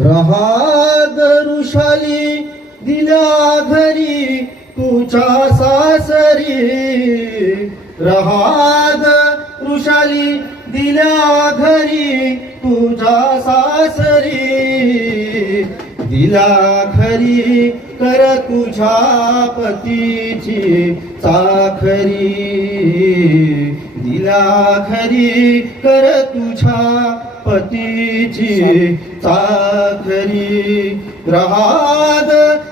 रहाग ऋषाली दिल्या घरी तुझ्या सासरी. रहाद ऋषाली दिल्या घरी तुझ्या सासरी. दिला खरी कर तुझ्या पतीची चाखरी दिला खरी कर तुझ्या पतीची चाखरी रहाद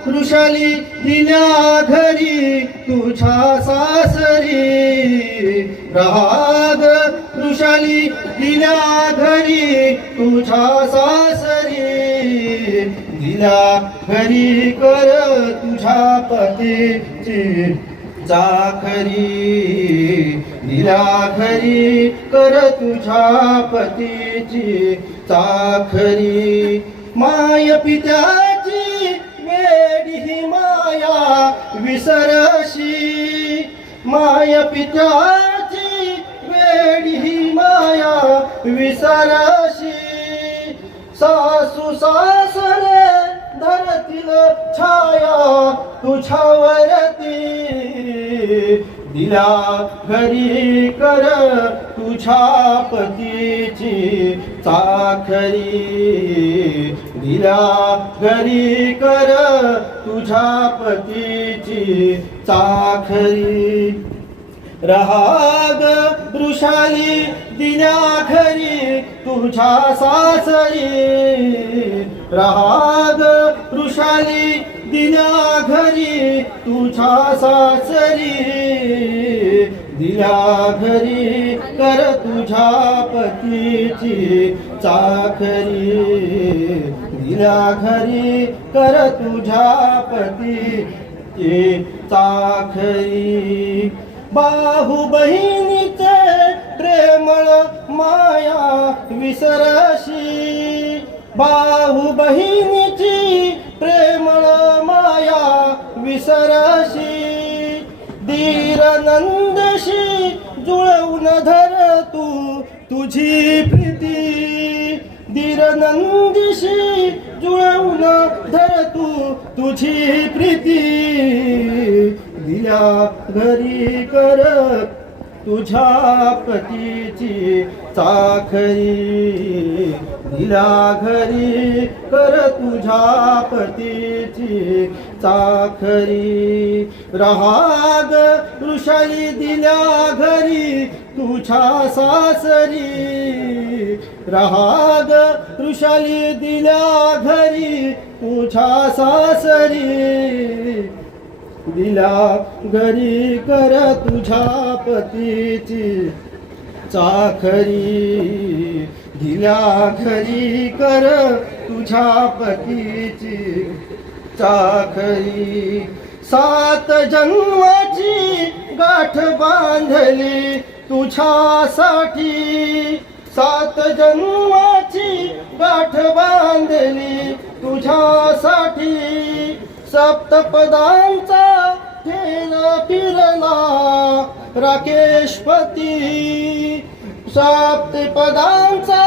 ऋषाली दिल्या घरी तुझ्या सासरी. रहाद ऋषाली दिल्या घरी तुझ्या सासरी. दिला घरी कर तुझ्या पतीची चाखरी. दिला घरी कर तुझ्या पतीची चाखरी. माय पित्याची वेडी ही माया विसरशी. माय पित्याची वेडी ही माया विसरशी. सासू सासरे धरतील छाया तुझ्यावरती. दिला घरी कर तुझ्या पतीची चाखरी दिला घरी कर तुझ्या पतीची चाखरी रहाग वृषाली दिल्या घरी तुझ्या सासरी. रहाग खुशाली दिल्या घरी तुझ्या सासरी. दिल्या घरी कर तुझ्या पतीची चाखरी दिल्या घरी कर तुझ्या पतीची चाखरी बाहू बहिणीचे प्रेमळ माया विसरशी. बाहू बहिणीची सराशी विसरशी जुळवून धर तू तुझी प्रीती. धीरनंदशी जुळवून धर तू तुझी प्रीती. दिल्या घरी कर तुझ्या पतीची चाखरी दिला घरी कर तुझ्या पतीची चाखरी. रहाग ऋषाई दिल्या घरी तुझ्या सासरी. रहाग ऋषाई दिल्या घरी तुझ्या सासरी. दिला घरी कर तुझ्या पतीची चाखरी. दिला घरी कर तुझ्या पतीची चाखरी. सात जन्माची गाठ बांधली तुझ्यासाठी. सात जन्माची गाठ बांधली तुझ्यासाठी. सप्तपदांचा फेरा फिरला. राकेशपती सप्तपदांचा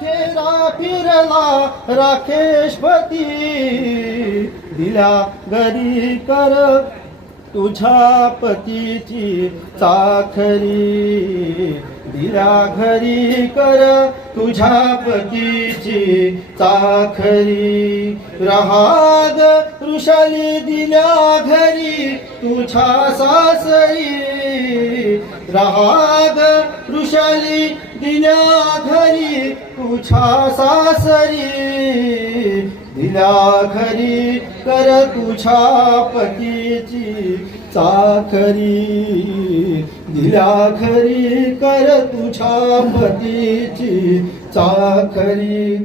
फेरा फिरला. राकेशपती दिल्या घरी कर तुझ्या पतीची चाखरी. दिला घरी कर तुझ्या पतीची चाखरी. रहाग ऋषाली दिल्या घरी तुझ्या सासरी. रहाग ऋषाली दिल्या घरी तुझ्या सासरी. दिल्या घरी कर तुझ्या पतीची चाखरी दिल्या खरी कर तुझ्या पतीची चाखरी.